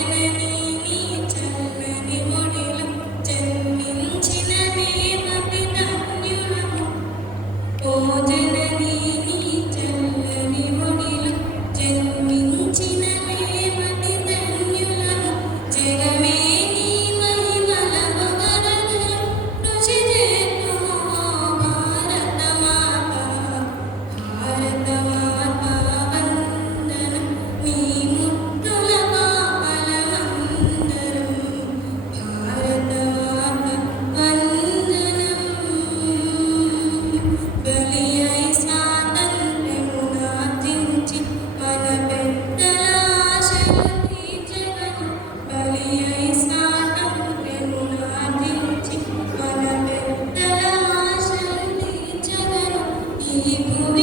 జననీ నీ చల్లని ఒడిలో జన్మించిన మేమతి ధన్యులము. ఓ జననీ నీ చల్లని ఒడిలో జన్మించిన మేమతి ధన్యులము. జగమే నీ మహిమల పొగడెదరు, రుచి చేర్చుము ఓ భారత మాత. భారత మాత వందనం, నీ ముద్దుల పాపలమందరం. భారత మాత వందనం. బలి అయి స్వాతంత్ర్యమునార్జించి మన పెద్దల ఆశలు తీర్చెదవు. బలి అయి స్వాతంత్ర్యమునార్జించి మన పెద్దల ఆశలు తీర్చెదవు. ఈ భువి